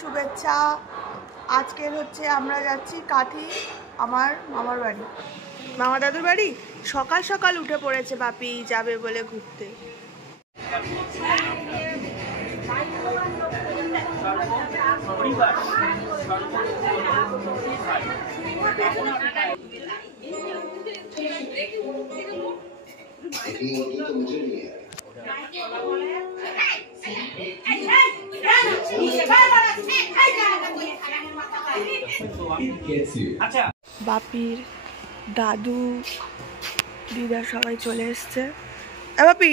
শুভেচ্ছা। আজকের হচ্ছে আমরা যাচ্ছি কাঠি আমার মামার বাড়ি, মামা দাদুর বাড়ি। সকাল সকাল উঠে পড়েছে বাপি যাবে বলে ঘুরতে। বাপির দাদু দিদা সবাই চলে এসছে। বাপি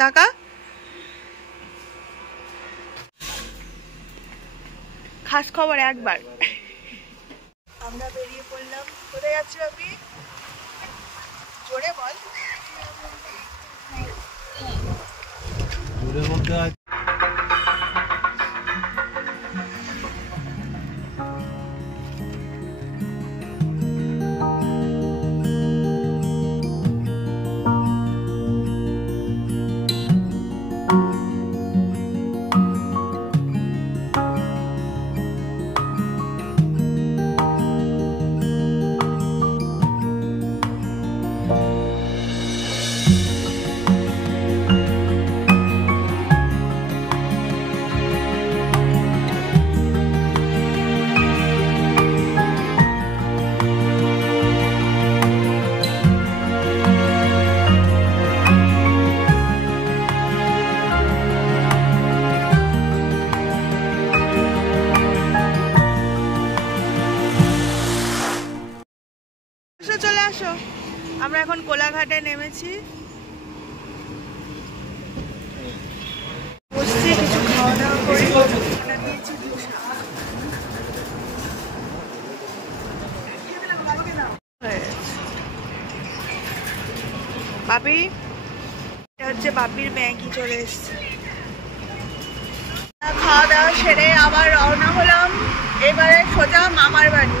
টাকা খাস খবর একবার। আমরা বেরিয়ে পড়লাম। কোথায় যাচ্ছি বাপি? জোরে বল। জোরের মধ্যে চলে আসো। আমরা এখন কোলাঘাটে নেমেছি, বসছি কিছু খাওয়া দাওয়া করে। বাপি এটা হচ্ছে বাপির ম্যাগি চলে এসছে। খাওয়া দাওয়া সেরে আবার রওনা হলাম এবারে সোজা মামার বাড়ি।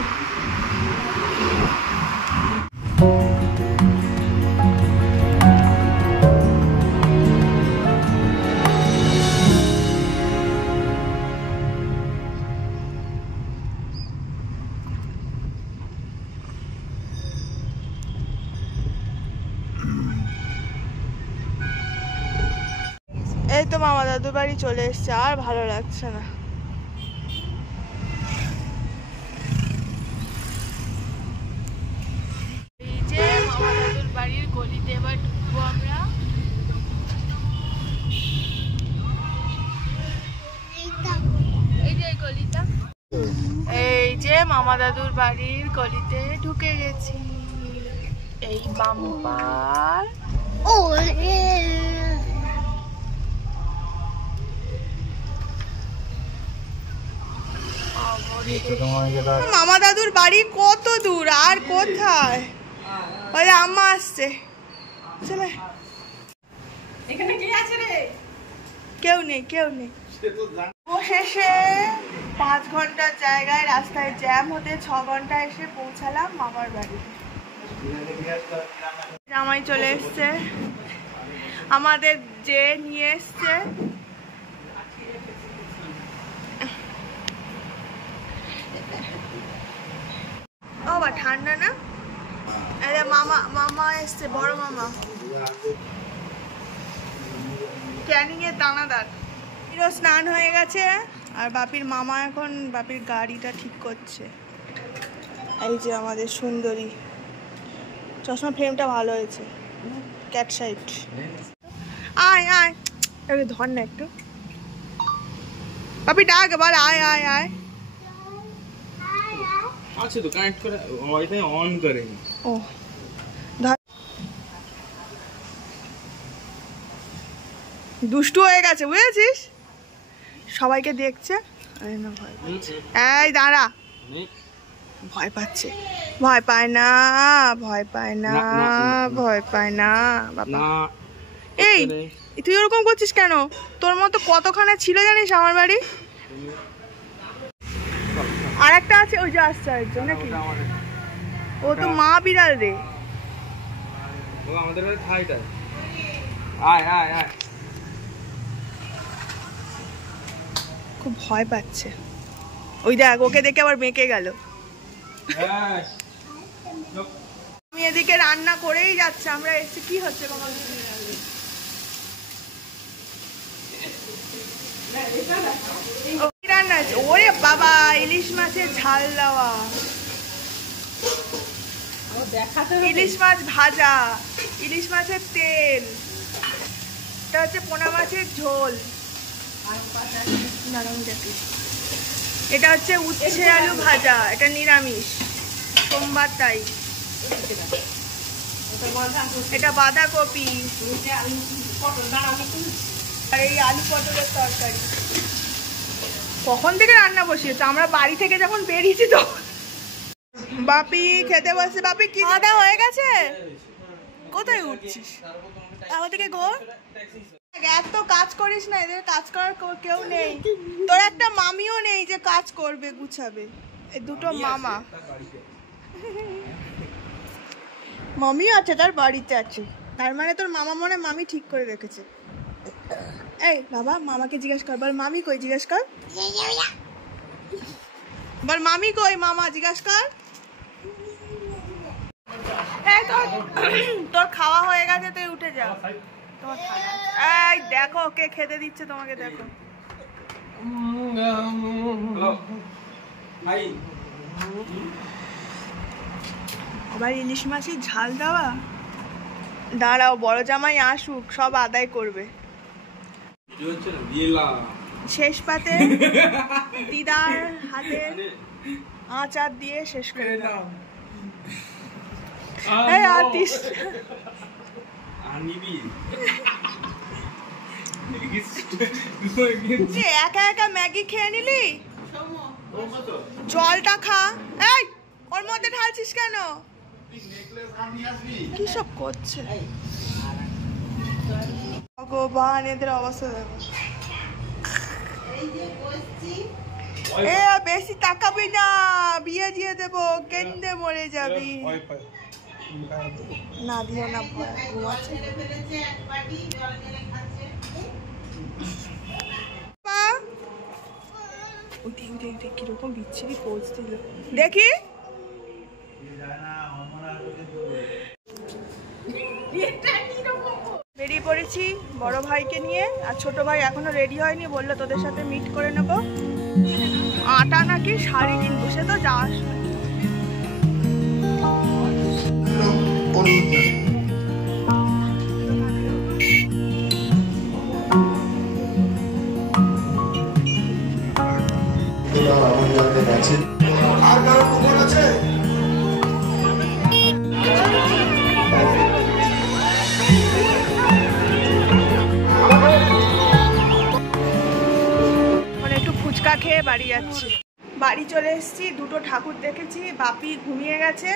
এই তো মামা দাদুর বাড়ি চলে এসছে, আর ভালো লাগছে না। এই যে মামা দাদুর বাড়ির গলিতে এবার ঢুকবো আমরা। এই যে গলিটা, এই যে মামা দাদুর বাড়ির গলিতে ঢুকে গেছি। এই বাম্পার মামা দাদুর বাড়ি কত দূর আর কোথায়? বলে আম্মা আসছে। চলে এখানে কে আছে রে? কেউ নেই, কেউ নেই। শেষে 5 ঘন্টার জায়গায় রাস্তায় জ্যাম হতে 6 ঘন্টা এসে পৌঁছালাম মামার বাড়ি। জামাই চলে এসছে, আমাদের যে নিয়ে এসছে। ও বা ঠান্ডা না? আরে মামা মামা এসছে, বড় মামা ক্যানিং এর দানাদার। হিরো স্নান হয়ে গেছে আর বাপির মামা এখন বাপির গাড়িটা ঠিক করছে। এই যে আমাদের সুন্দরী, চশমা ফ্রেমটা ভালো হয়েছে, ক্যাট সাইড। আয় আয়, আরে ধর না একটু। বাপি ডাক বল, আয় আয় আয়। আছে তো কানেক্ট করে, ওইটাই অন করেনি। ও ধর, দুষ্টু হয়ে গেছে বুঝেছিস, সবাইকে দেখছে। আরে না ভয় পাচ্ছে, এই দাঁড়া, ভয় পাচ্ছে। ভয় পায় না, ভয় পায় না, ভয় পায় না বাবা। এই তুই ওরকম করছিস কেন? তোর মতো কতখানে ছিল জানিস আমার বাড়ি? আর একটা আছে, ওই যে আসছে আরেকজন নাকি? ও তো মা বিড়াল রে। ও আমাদের বাড়ি খাইটা। আয় আয় আয়। খুব ভয় পাচ্ছে। ওই দেখ ওকে দেখে আবার বেঁকে গেল। আমি এদিকে রান্না করেই যাচ্ছে, আমরা এসে কি হচ্ছে রান্না আছে? ওরে বাবা, ইলিশ মাছের ঝাল দেওয়া, ইলিশ মাছ ভাজা, ইলিশ মাছের তেল, এটা হচ্ছে পোনা মাছের ঝোল, এটা হচ্ছে উচ্ছে আলু ভাজা, এটা নিরামিষ, সোমবার তাই। এটা বাঁধাকপি আর এই আলু পটলের তরকারি। কখন থেকে রান্না বসিয়েছে? আমরা বাড়ি থেকে যখন বেরিয়েছি তো। বাপি খেতে বসে। বাপি কি খাওয়া হয়ে গেছে? কোথায় উঠছিস? আমার থেকে ঘর এত কাজ করিস না, এদের কাজ করার কেউ নেই। তোর একটা মামিও নেই যে কাজ করবে, গুছাবে। এই দুটো মামা, মামি আছে তার বাড়িতে আছে, তার মানে তোর মামা মনে মামি ঠিক করে রেখেছে। এই বাবা, মামাকে জিজ্ঞেস কর, বল মামি কই, জিজ্ঞেস কর, বল মামি কই, মামা জিজ্ঞেস কর। তোর খাওয়া হয়ে গেছে, তুই উঠে যা। এই দেখো কে খেতে দিচ্ছে তোমাকে, দেখো। আবার ইলিশ মাছের ঝাল দেওয়া। দাঁড়াও, বড় জামাই আসুক, সব আদায় করবে। শেষ পাতে দিদার হাতে আচার দিয়ে শেষ করে দাও। এই আর্টিস্ট একা একা ম্যাগি খেয়ে নিলি, জলটা খা। এই ওর মধ্যে ঢালছিস কেন? কি সব করছে ভগবান, এদের অবস্থা দেখো। এ বেশি তাকাবি না, বিয়ে দিয়ে দেবো, কেন্দে মরে যাবি। না দিও না, ঘুমাচ্ছে। কিরকম বিচ্ছিরি পোজ দিল দেখি। বেরিয়ে পড়েছি বড় ভাইকে নিয়ে, আর ছোট ভাই এখনো রেডি হয়নি, বললো তোদের সাথে মিট করে নেবো। আটা নাকি শাড়ি কিনবো, সে তো যাস। আর কারো কুকুর আছে? একটু ফুচকা খেয়ে বাড়ি যাচ্ছি। বাড়ি চলে এসেছি, দুটো ঠাকুর দেখেছি, বাপি ঘুমিয়ে গেছে,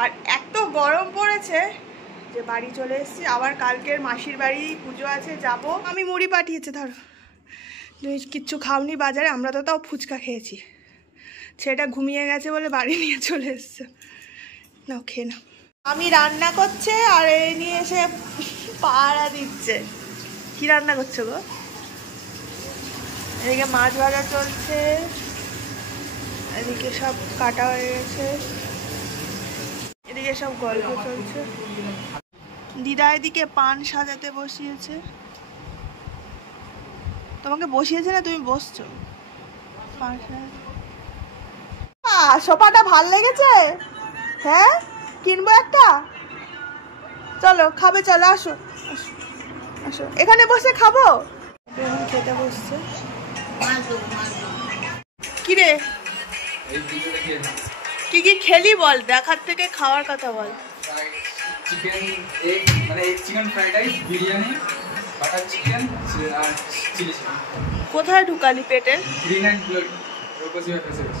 আর এত গরম পড়েছে যে বাড়ি চলে এসেছি। আবার কালকের মাসির বাড়ি পুজো আছে, যাব। আমি মুড়ি পাঠিয়েছে, ধরো। তুমি কিচ্ছু খাওনি বাজারে, আমরা তো তাও ফুচকা খেয়েছি। সেটা ঘুমিয়ে গেছে বলে বাড়ি নিয়ে চলে এসছে। নাও খেয়ে নাও। আমি রান্না করছে আর এই নিয়ে এসে পাহারা দিচ্ছে। কি রান্না করছে গো? এদিকে মাছ ভাজা চলছে, এদিকে সব কাটা হয়ে গেছে, এদিকে সব গল্প চলছে। দিদা এদিকে পান সাজাতে বসিয়েছে। তোমাকে বসিয়েছে না, তুমি বসছো। পান সাজাতে। সোফাটা ভাল লেগেছে? হ্যাঁ, কিনবো একটা। চলো খাবে, চলো আসো আসো, এখানে বসে খাবো। এখন খেতে বসছে। কিরে কি কি খেলি বল, দেখার থেকে খাওয়ার কথা বল। চিকেন এগ, মানে egg chicken fried rice, biryani, butter chicken আর চিলি চিকেন। কোথায় ঢুকালি পেটে? গ্রিন এন্ড ব্লু রোকোসিয়া ফেসেস।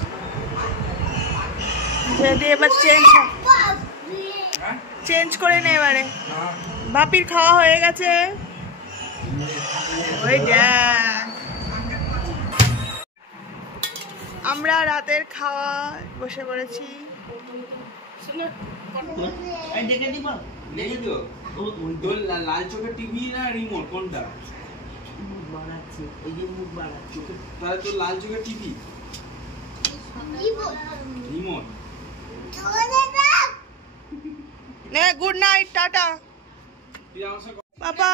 যদি এবার চেঞ্জ করে নে এবারে। বাপির খাওয়া হয়ে গেছে। ওই দেখ, আমরা রাতের খাওয়া বসে পড়েছি। লাল চোখের টিভি না রিমোট, কোনটা? তাহলে তো লাল চোখের টিভি। রিমোট নে গুড নাইট টাটা তুই আমার সাথে পাপা